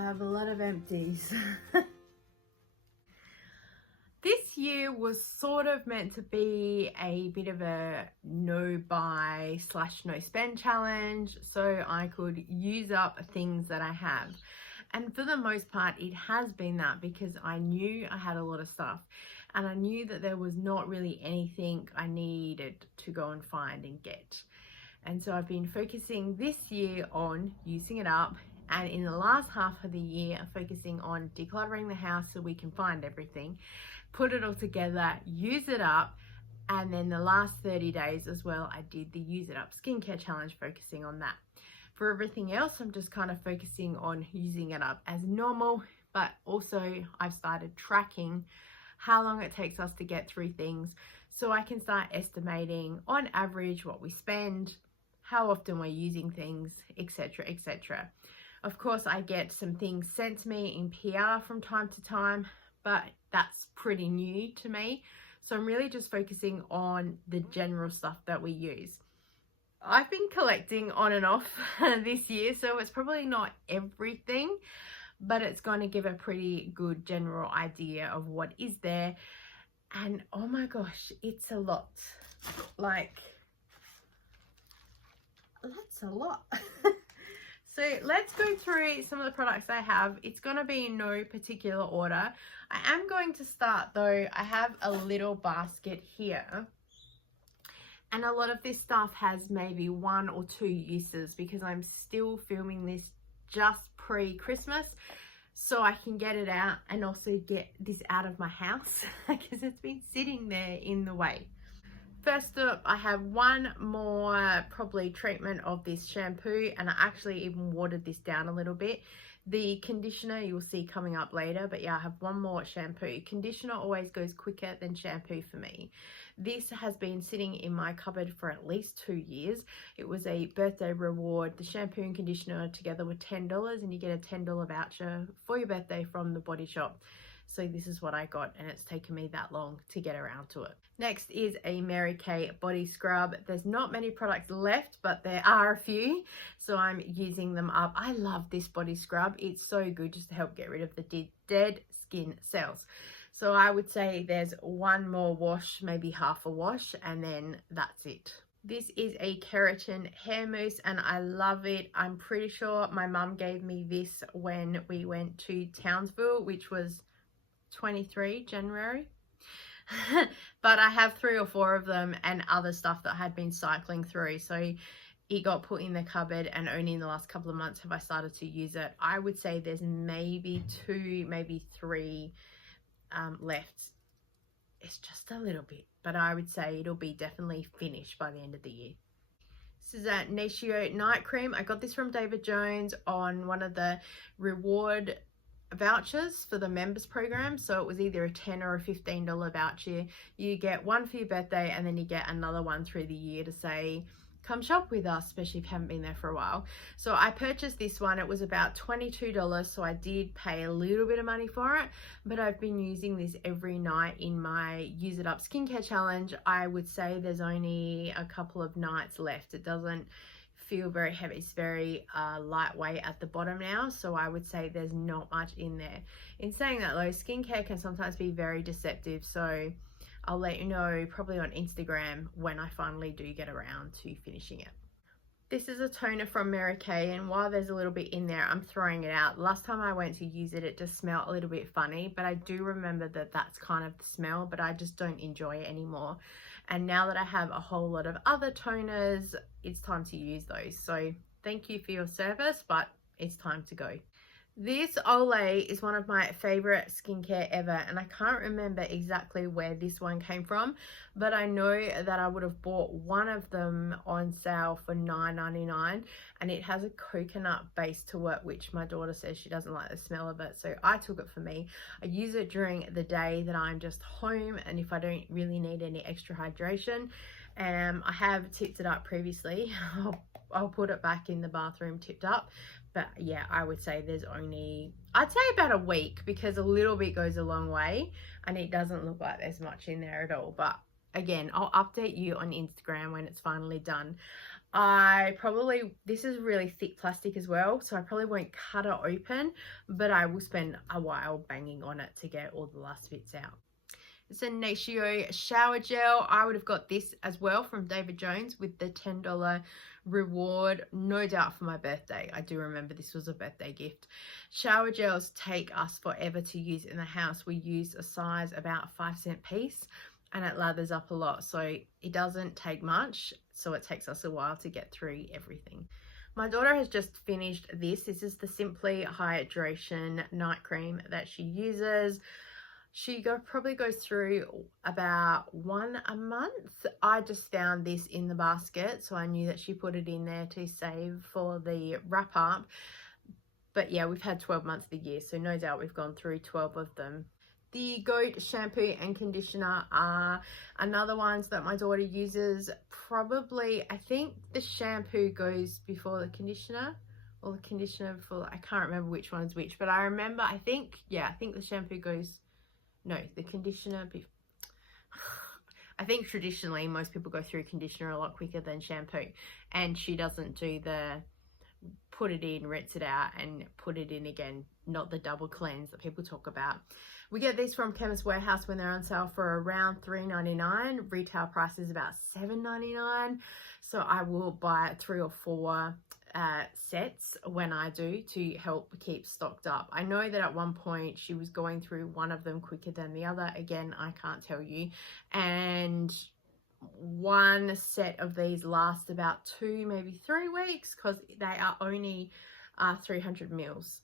I have a lot of empties. This year was sort of meant to be a bit of a no buy / no spend challenge, so I could use up things that I have. And for the most part, it has been that, because I knew I had a lot of stuff and I knew that there was not really anything I needed to go and find and get. And so I've been focusing this year on using it up, and in the last half of the year, focusing on decluttering the house so we can find everything, put it all together, use it up. And then the last 30 days as well, I did the use it up skincare challenge, focusing on that. For everything else, I'm just kind of focusing on using it up as normal, but also I've started tracking how long it takes us to get through things, so I can start estimating on average what we spend, how often we're using things, etc, etc. Of course, I get some things sent to me in PR from time to time, but that's pretty new to me. So I'm really just focusing on the general stuff that we use. I've been collecting on and off this year, so it's probably not everything, but it's going to give a pretty good general idea of what is there. And oh my gosh, it's a lot. Like, that's a lot. So let's go through some of the products I have. It's going to be in no particular order. I am going to start though. I have a little basket here, and a lot of this stuff has maybe 1 or 2 uses, because I'm still filming this just pre-Christmas, so I can get it out and also get this out of my house because it's been sitting there in the way. First up, I have one more probably treatment of this shampoo, and I actually even watered this down a little bit. The conditioner you'll see coming up later, but yeah, I have one more shampoo. Conditioner always goes quicker than shampoo for me. This has been sitting in my cupboard for at least 2 years. It was a birthday reward. The shampoo and conditioner together were $10, and you get a $10 voucher for your birthday from the Body Shop. So this is what I got, and it's taken me that long to get around to it. Next is a Mary Kay body scrub. There's not many products left, but there are a few, so I'm using them up. I love this body scrub. It's so good just to help get rid of the dead skin cells. So I would say there's one more wash, maybe half a wash, and then that's it. This is a keratin hair mousse, and I love it. I'm pretty sure my mum gave me this when we went to Townsville, which was 23 January. But I have 3 or 4 of them and other stuff that I had been cycling through, so it got put in the cupboard, and only in the last couple of months have I started to use it. I would say there's maybe 2, maybe 3 left. It's just a little bit, but I would say it'll be definitely finished by the end of the year. This is a Natio night cream. I got this from David Jones on one of the reward vouchers for the members program, so it was either a $10 or a $15 voucher. You get one for your birthday, and then you get another one through the year to say come shop with us, especially if you haven't been there for a while. So I purchased this one. It was about $22, so I did pay a little bit of money for it, but I've been using this every night in my use it up skincare challenge. I would say there's only a couple of nights left. It doesn't feel very heavy. It's very lightweight at the bottom now, so I would say there's not much in there. In saying that though, skincare can sometimes be very deceptive, so I'll let you know probably on Instagram when I finally do get around to finishing it. This is a toner from Mary Kay, and while there's a little bit in there, I'm throwing it out. Last time I went to use it, it just smelled a little bit funny, but I do remember that that's kind of the smell, but I just don't enjoy it anymore. And now that I have a whole lot of other toners, it's time to use those. So thank you for your service, but it's time to go. This Olay is one of my favorite skincare ever, and I can't remember exactly where this one came from, but I know that I would have bought one of them on sale for $9.99, and it has a coconut base to it, which my daughter says she doesn't like the smell of it, so I took it for me. I use it during the day that I'm just home, and if I don't really need any extra hydration. I have tipped it up previously. I'll put it back in the bathroom tipped up. But yeah, I would say there's only, I'd say about a week, because a little bit goes a long way, and it doesn't look like there's much in there at all. But again, I'll update you on Instagram when it's finally done. this is really thick plastic as well, so I probably won't cut it open, but I will spend a while banging on it to get all the last bits out. It's a Natio shower gel. I would have got this as well from David Jones with the $10 reward, no doubt for my birthday. I do remember this was a birthday gift. Shower gels take us forever to use in the house. We use a size about 5-cent piece, and it lathers up a lot, so it doesn't take much, so it takes us a while to get through everything. My daughter has just finished this. This is the Simply Hydration night cream that she uses. She probably goes through about 1 a month. I just found this in the basket, so I knew that she put it in there to save for the wrap up. But yeah, we've had 12 months of the year, so no doubt we've gone through 12 of them. The Goat shampoo and conditioner are another ones that my daughter uses. Probably, I think the shampoo goes before the conditioner, or the conditioner before, I can't remember which one's which, but I remember, I think the shampoo goes, no, the conditioner, I think traditionally most people go through conditioner a lot quicker than shampoo, and she doesn't do the put it in, rinse it out, and put it in again, not the double cleanse that people talk about. We get these from Chemist Warehouse when they're on sale for around $3.99. Retail price is about $7.99. So I will buy 3 or 4 sets when I do to help keep stocked up. I know that at one point she was going through one of them quicker than the other. Again, I can't tell you. And one set of these lasts about 2, maybe 3 weeks, because they are only 300 mils.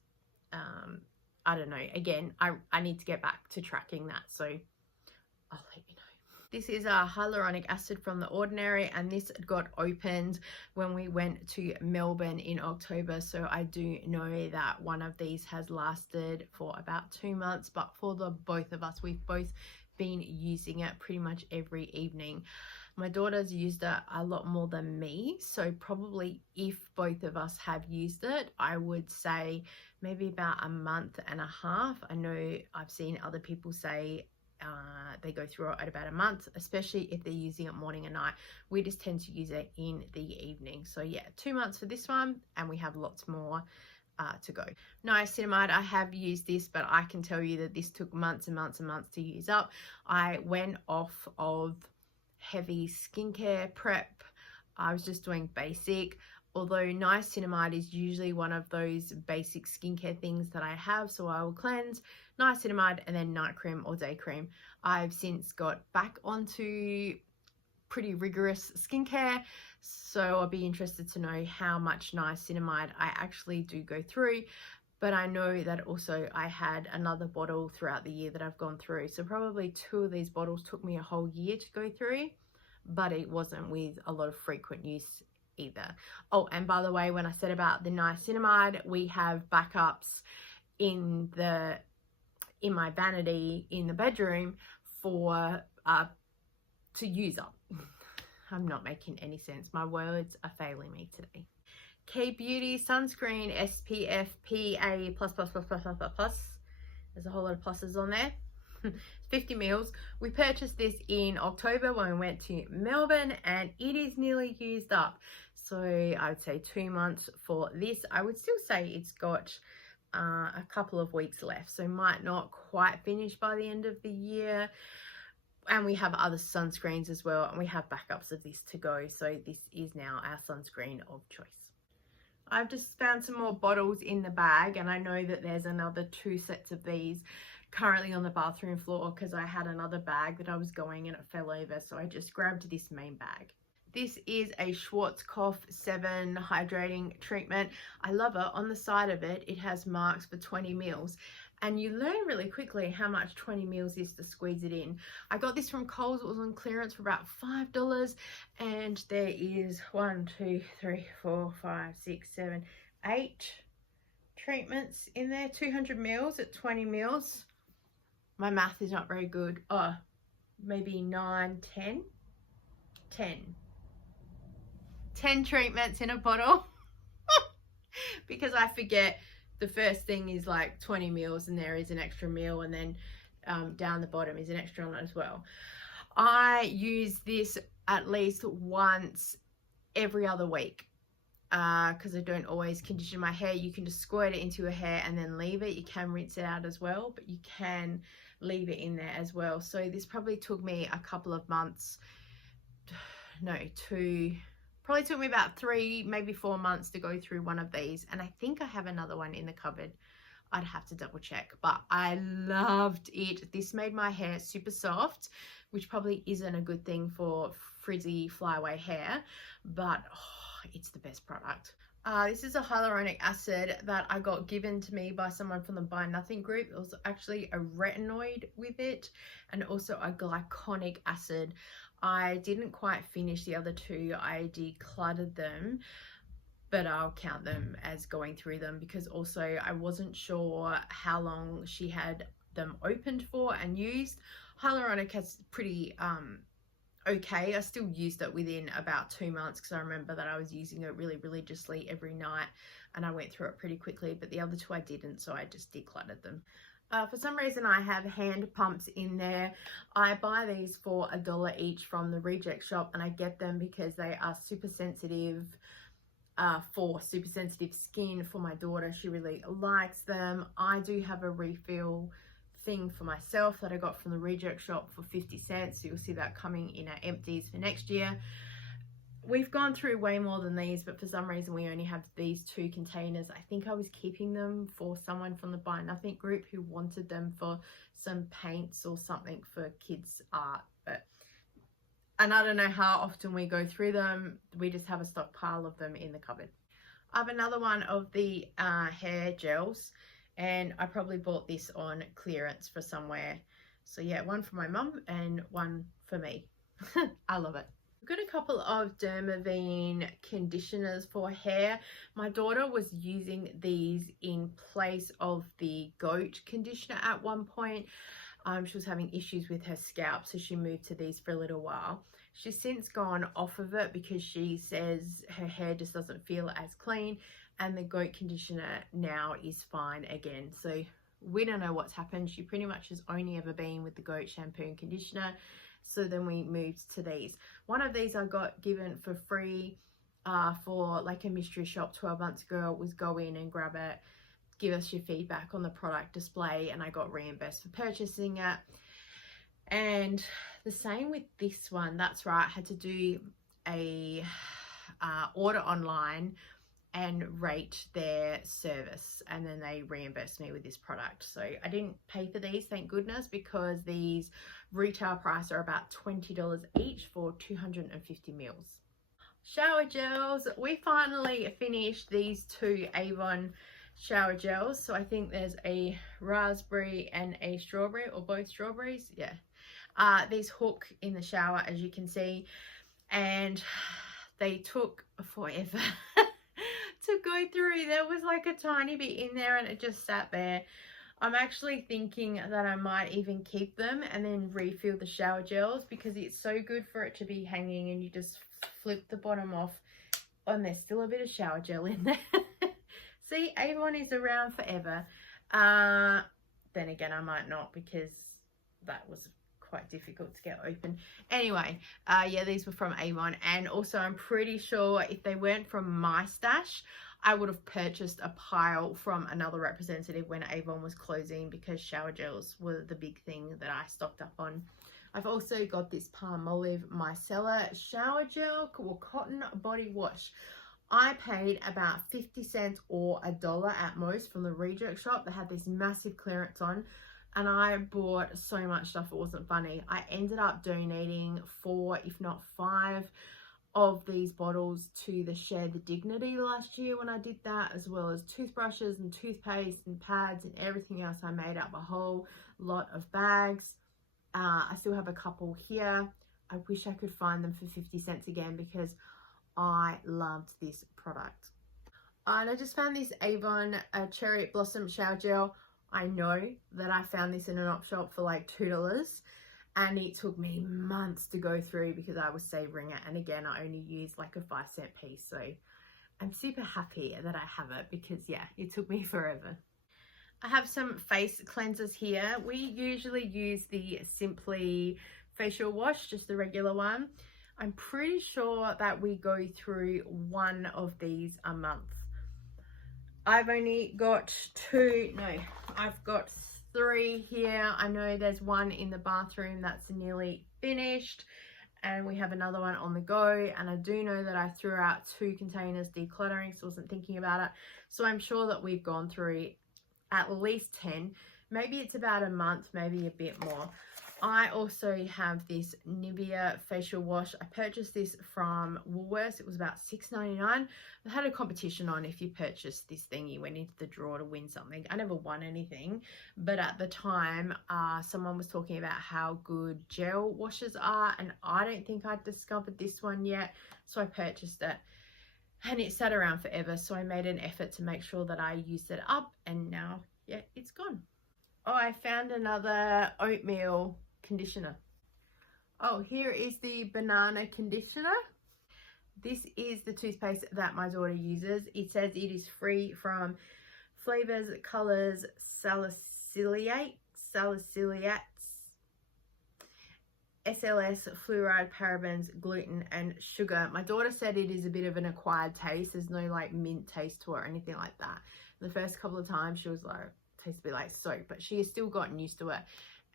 I don't know. Again, I need to get back to tracking that, so I'll let you know. This is a hyaluronic acid from The Ordinary, and this got opened when we went to Melbourne in October, so I do know that one of these has lasted for about 2 months, but for the both of us, we've both been using it pretty much every evening. My daughter's used it a lot more than me, so probably if both of us have used it, I would say maybe about a month and a half. I know I've seen other people say they go through it at about a month, especially if they're using it morning and night. We just tend to use it in the evening. So yeah, 2 months for this one, and we have lots more to go. Niacinamide, I have used this, but I can tell you that this took months and months and months to use up. I went off of heavy skincare prep. I was just doing basic, although niacinamide is usually one of those basic skincare things that I have. So I will cleanse, niacinamide, and then night cream or day cream. I've since got back onto pretty rigorous skincare, so I'll be interested to know how much niacinamide I actually do go through. But I know that also I had another bottle throughout the year that I've gone through, so probably 2 of these bottles took me a whole year to go through, but it wasn't with a lot of frequent use either. Oh, and by the way, when I said about the niacinamide, we have backups in my vanity in the bedroom for to use up. I'm not making any sense. My words are failing me today. K Beauty sunscreen SPF PA+++++++. There's a whole lot of pluses on there. 50 mils. We purchased this in October when we went to Melbourne, and it is nearly used up. So I would say 2 months for this. I would still say it's got a couple of weeks left, so might not quite finish by the end of the year. And we have other sunscreens as well, and we have backups of this to go, so this is now our sunscreen of choice. I've just found some more bottles in the bag, and I know that there's another 2 sets of these currently on the bathroom floor because I had another bag that I was going and it fell over, so I just grabbed this main bag. This is a Schwarzkopf 7 hydrating treatment. I love it. On the side of it, it has marks for 20 mils. And you learn really quickly how much 20 mils is to squeeze it in. I got this from Coles. It was on clearance for about $5. And there is 1, 2, 3, 4, 5, 6, 7, 8 treatments in there. 200 mils at 20 mils. My math is not very good. Oh, maybe 9, 10. 10 treatments in a bottle. Because I forget the first thing is like 20 mils and there is an extra mil, and then down the bottom is an extra on it as well. I use this at least once every other week because I don't always condition my hair. You can just squirt it into your hair and then leave it. You can rinse it out as well, but you can leave it in there as well. So this probably took me a couple of months, probably took me about 3, maybe 4 months to go through one of these. And I think I have another one in the cupboard. I'd have to double check, but I loved it. This made my hair super soft, which probably isn't a good thing for frizzy flyaway hair, but it's the best product. This is a hyaluronic acid that I got given to me by someone from the Buy Nothing group. It was actually a retinoid with it and also a glycolic acid. I didn't quite finish the other two. I decluttered them, but I'll count them as going through them because also I wasn't sure how long she had them opened for and used. Hyaluronic acid pretty okay. I still used it within about 2 months because I remember that I was using it really religiously every night and I went through it pretty quickly, but the other two I didn't, so I just decluttered them. For some reason I have hand pumps in there. I buy these for $1 each from the reject shop and I get them because they are super sensitive for super sensitive skin for my daughter. She really likes them. I do have a refill thing for myself that I got from the reject shop for 50 cents. So you'll see that coming in our empties for next year. We've gone through way more than these, but for some reason we only have these 2 containers. I think I was keeping them for someone from the Buy Nothing group who wanted them for some paints or something for kids' art. And I don't know how often we go through them. We just have a stockpile of them in the cupboard. I have another one of the hair gels, and I probably bought this on clearance for somewhere. So yeah, one for my mum and one for me. I love it. I've got a couple of Dermaveen conditioners for hair. My daughter was using these in place of the goat conditioner at one point. She was having issues with her scalp, so she moved to these for a little while. She's since gone off of it because she says her hair just doesn't feel as clean, and the goat conditioner now is fine again. So we don't know what's happened. She pretty much has only ever been with the goat shampoo and conditioner. So then we moved to these. One of these I got given for free for like a mystery shop 12 months ago. Was go in and grab it, give us your feedback on the product display, and I got reimbursed for purchasing it. And the same with this one. That's right, I had to do a order online and rate their service, and then they reimbursed me with this product. So I didn't pay for these, thank goodness, because these retail price are about $20 each for 250 mils. Shower gels. We finally finished these 2 Avon shower gels. So I think there's a raspberry and a strawberry, or both strawberries. Yeah. These hook in the shower, as you can see, and they took forever to go through. There was like a tiny bit in there and it just sat there. I'm actually thinking that I might even keep them and then refill the shower gels because it's so good for it to be hanging and you just flip the bottom off and there's still a bit of shower gel in there. See, Avon is around forever. Then again, I might not because that was quite difficult to get open. Anyway, yeah, these were from Avon, and also I'm pretty sure if they weren't from my stash, I would have purchased a pile from another representative when Avon was closing because shower gels were the big thing that I stocked up on. I've also got this Palmolive Micellar shower gel or cotton body wash. I paid about 50 cents or $1 at most from the reject shop. They had this massive clearance on, and I bought so much stuff it wasn't funny. I ended up donating 4, if not 5 of these bottles to the Share the Dignity last year when I did that, as well as toothbrushes and toothpaste and pads and everything else. I made up a whole lot of bags. I still have a couple here. I wish I could find them for 50 cents again because I loved this product. And I just found this Avon Cherry Blossom Shower Gel. I know that I found this in an op shop for like $2, and it took me months to go through because I was savoring it. And again, I only used like a 5-cent piece. So I'm super happy that I have it because yeah, it took me forever. I have some face cleansers here. We usually use the Simply facial wash, just the regular one. I'm pretty sure that we go through one of these a month. I've only got I've got 3 here. I know there's one in the bathroom that's nearly finished, and we have another one on the go, and I do know that I threw out 2 containers decluttering, so I wasn't thinking about it. So I'm sure that we've gone through at least 10. Maybe it's about a month, maybe a bit more. I also have this Nivea facial wash. I purchased this from Woolworths. It was about $6.99. They had a competition on if you purchased this thing, you went into the draw to win something. I never won anything, but at the time, someone was talking about how good gel washes are, and I don't think I'd discovered this one yet, so I purchased it. And it sat around forever, so I made an effort to make sure that I used it up, and now, yeah, it's gone. Oh, I found another oatmeal conditioner. Oh, here is the banana conditioner. This is the toothpaste that my daughter uses. It says it is free from flavors, colors, salicylates, SLS, fluoride, parabens, gluten, and sugar. My daughter said it is a bit of an acquired taste. There's no like mint taste to it or anything like that. The first couple of times she was like, tastes a bit like soap, but she has still gotten used to it,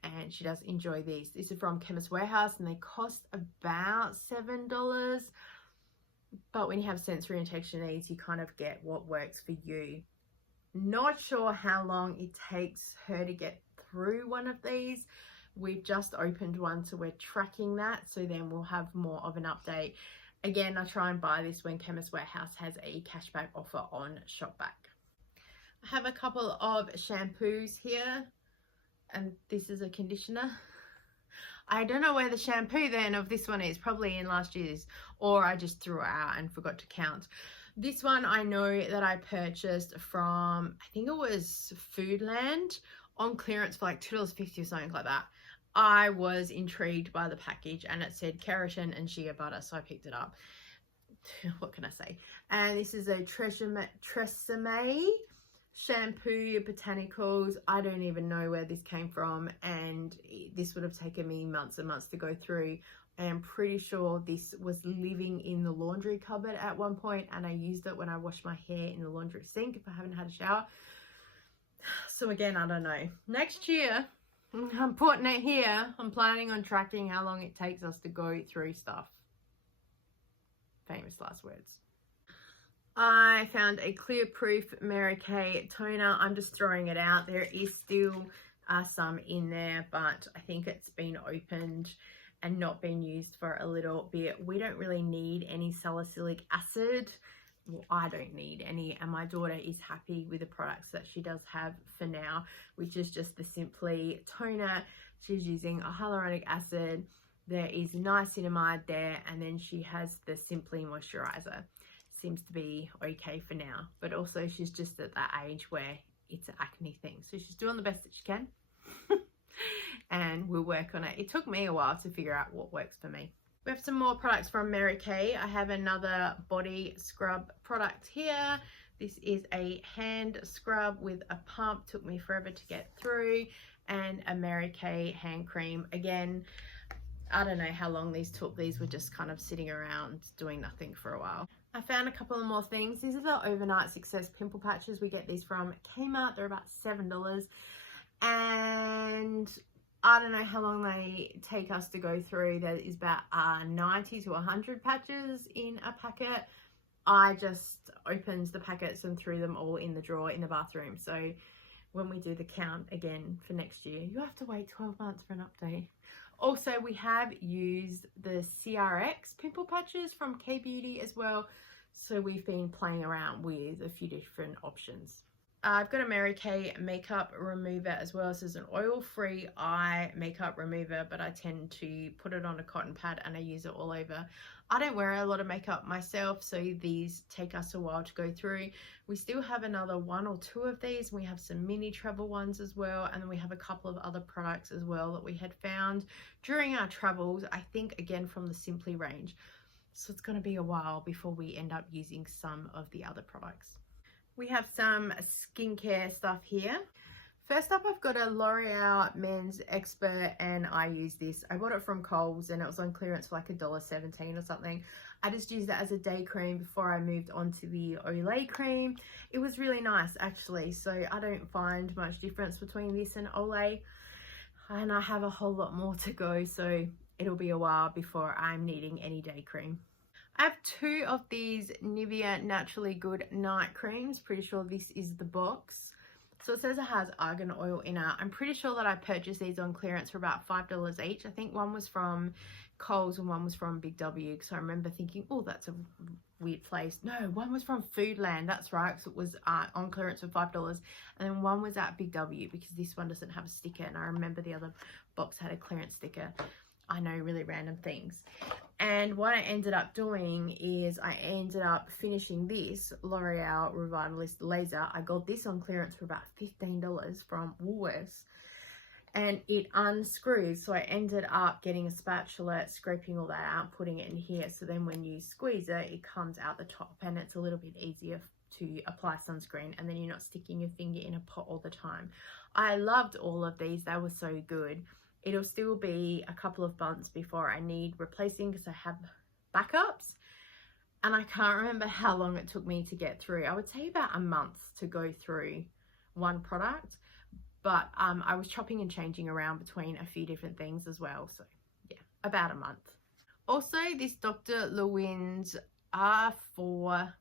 and she does enjoy these. This is from Chemist Warehouse, and they cost about $7. But when you have sensory and texture needs, you kind of get what works for you. Not sure how long it takes her to get through one of these. We've just opened one, so we're tracking that, so then we'll have more of an update. Again, I try and buy this when Chemist Warehouse has a cashback offer on Shopback. I have a couple of shampoos here, and this is a conditioner. I don't know where the shampoo then of this one is, probably in last year's, or I just threw it out and forgot to count. This one I know that I purchased from, I think it was Foodland, on clearance for like $2.50 or something like that. I was intrigued by the package, and it said keratin and shea butter, so I picked it up. What can I say? And this is a Tresemme shampoo botanicals. I don't even know where this came from, and this would have taken me months and months to go through. I am pretty sure this was living in the laundry cupboard at one point, and I used it when I washed my hair in the laundry sink if I haven't had a shower. So again, I don't know. Next year, I'm putting it here. I'm planning on tracking how long it takes us to go through stuff. Famous last words. I found a clear proof Mary Kay toner. I'm just throwing it out. There is still some in there, but I think it's been opened and not been used for a little bit. We don't really need any salicylic acid. Well, I don't need any, and my daughter is happy with the products that she does have for now, which is just the Simply toner. She's using a hyaluronic acid. There is niacinamide there, and then she has the Simply moisturizer. Seems to be okay for now, but also she's just at that age where it's an acne thing, so she's doing the best that she can. And we'll work on it. It took me a while to figure out what works for me. We have some more products from Mary Kay. I have another body scrub product here. This is a hand scrub with a pump. Took me forever to get through. And a Mary Kay hand cream. Again, I don't know how long these took. These were just kind of sitting around doing nothing for a while. I found a couple of more things. These are the Overnight Success pimple patches. We get these from Kmart. They're about $7. And I don't know how long they take us to go through. There is about 90 to 100 patches in a packet. I just opened the packets and threw them all in the drawer in the bathroom. So when we do the count again for next year, you have to wait 12 months for an update. Also, we have used the CRX pimple patches from K-Beauty as well. So we've been playing around with a few different options. I've got a Mary Kay makeup remover as well. This is an oil-free eye makeup remover, but I tend to put it on a cotton pad and I use it all over. I don't wear a lot of makeup myself, so these take us a while to go through. We still have another 1 or 2 of these. We have some mini travel ones as well, and then we have a couple of other products as well that we had found during our travels, I think again from the Simply range. So it's going to be a while before we end up using some of the other products. We have some skincare stuff here. First up, I've got a L'Oreal Men's Expert, and I use this. I bought it from Coles and it was on clearance for like $1.17 or something. I just used it as a day cream before I moved on to the Olay cream. It was really nice actually, so I don't find much difference between this and Olay. And I have a whole lot more to go, so it'll be a while before I'm needing any day cream. I have 2 of these Nivea Naturally Good night creams. Pretty sure this is the box. So it says it has argan oil in it. I'm pretty sure that I purchased these on clearance for about $5 each. I think one was from Coles and one was from Big W, because I remember thinking, oh, that's a weird place. No, one was from Foodland, that's right, because it was on clearance for $5, and then one was at Big W, because this one doesn't have a sticker, and I remember the other box had a clearance sticker. I know, really random things. And what I ended up doing is I ended up finishing this L'Oreal Revivalist Laser. I got this on clearance for about $15 from Woolworths, and it unscrews. So I ended up getting a spatula, scraping all that out, putting it in here. So then when you squeeze it, it comes out the top, and it's a little bit easier to apply sunscreen, and then you're not sticking your finger in a pot all the time. I loved all of these. They were so good. It'll still be a couple of months before I need replacing, because I have backups, and I can't remember how long it took me to get through. I would say about a month to go through one product, but I was chopping and changing around between a few different things as well, so yeah, about a month. Also, this Dr. Lewin's R4.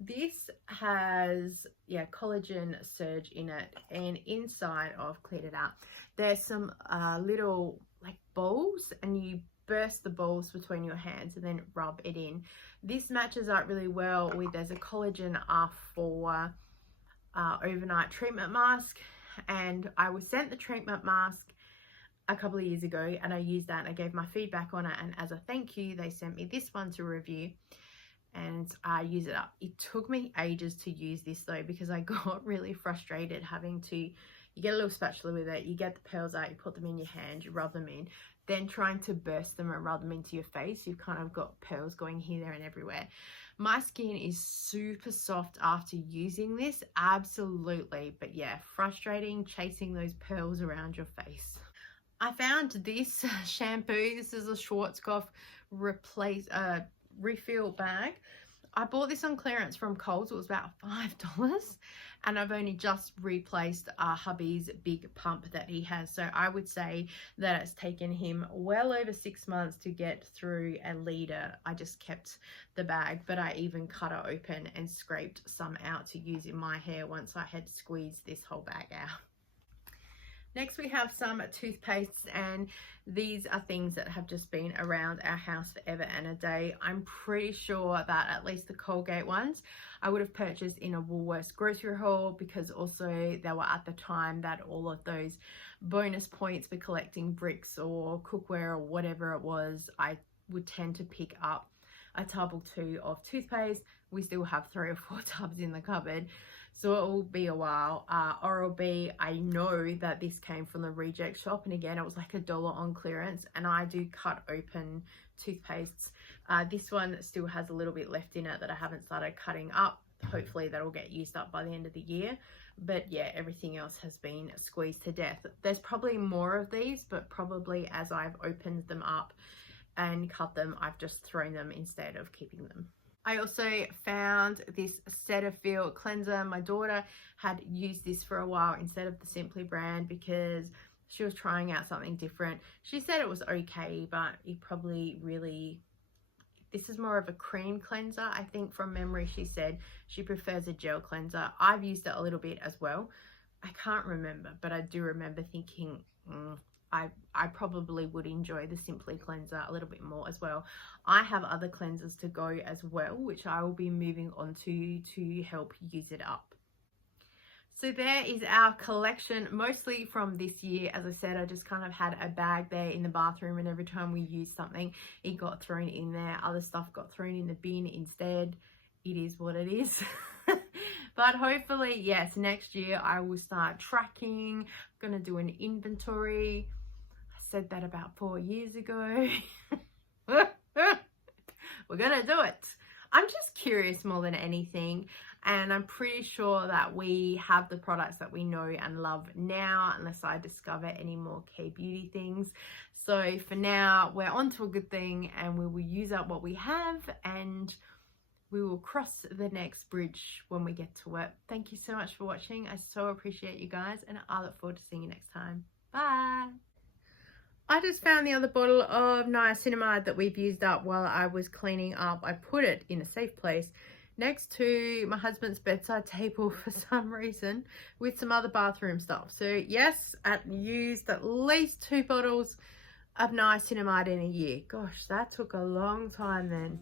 This has, yeah, collagen surge in it, and inside, I've cleared it out, there's some little like balls, and you burst the balls between your hands and then rub it in. This matches up really well with, there's a collagen R4 overnight treatment mask, and I was sent the treatment mask a couple of years ago, and I used that and I gave my feedback on it, and as a thank you they sent me this one to review, and I use it up. It took me ages to use this though, because I got really frustrated having to, you get a little spatula with it, you get the pearls out, you put them in your hand, you rub them in, then trying to burst them and rub them into your face, you've kind of got pearls going here, there and everywhere. My skin is super soft after using this, absolutely, but yeah, frustrating chasing those pearls around your face. I found this shampoo. This is a Schwarzkopf refill bag. I bought this on clearance from Coles. It was about $5, and I've only just replaced hubby's big pump that he has. So I would say that it's taken him well over 6 months to get through a liter. I just kept the bag, but I even cut it open and scraped some out to use in my hair once I had squeezed this whole bag out. Next we have some toothpastes, and these are things that have just been around our house forever and a day. I'm pretty sure that at least the Colgate ones I would have purchased in a Woolworths grocery haul, because also they were at the time that all of those bonus points for collecting bricks or cookware or whatever it was, I would tend to pick up a tub or 2 of toothpaste. We still have 3 or 4 tubs in the cupboard, so it will be a while. Oral-B, I know that this came from the reject shop, and again it was like $1 on clearance, and I do cut open toothpastes. This one still has a little bit left in it that I haven't started cutting up. Hopefully that'll get used up by the end of the year, but yeah, everything else has been squeezed to death. There's probably more of these, but probably as I've opened them up and cut them, I've just thrown them instead of keeping them. I also found this Cetaphil cleanser. My daughter had used this for a while instead of the Simply brand, because she was trying out something different. She said it was okay, but it probably really, this is more of a cream cleanser. I think from memory she said she prefers a gel cleanser. I've used it a little bit as well. I can't remember, but I do remember thinking, I probably would enjoy the Simply cleanser a little bit more as well. I have other cleansers to go as well, which I will be moving on to help use it up. So there is our collection, mostly from this year. As I said, I just kind of had a bag there in the bathroom, and every time we used something, it got thrown in there. Other stuff got thrown in the bin instead. It is what it is. But hopefully, yes, next year I will start tracking. I'm going to do an inventory. I said that about 4 years ago. We're going to do it. I'm just curious more than anything. And I'm pretty sure that we have the products that we know and love now, unless I discover any more K-beauty things. So for now, we're on to a good thing, and we will use up what we have, and we will cross the next bridge when we get to it. Thank you so much for watching. I so appreciate you guys, and I look forward to seeing you next time. Bye. I just found the other bottle of niacinamide that we've used up while I was cleaning up. I put it in a safe place next to my husband's bedside table for some reason, with some other bathroom stuff. So yes, I used at least 2 bottles of niacinamide in a year. Gosh, that took a long time then.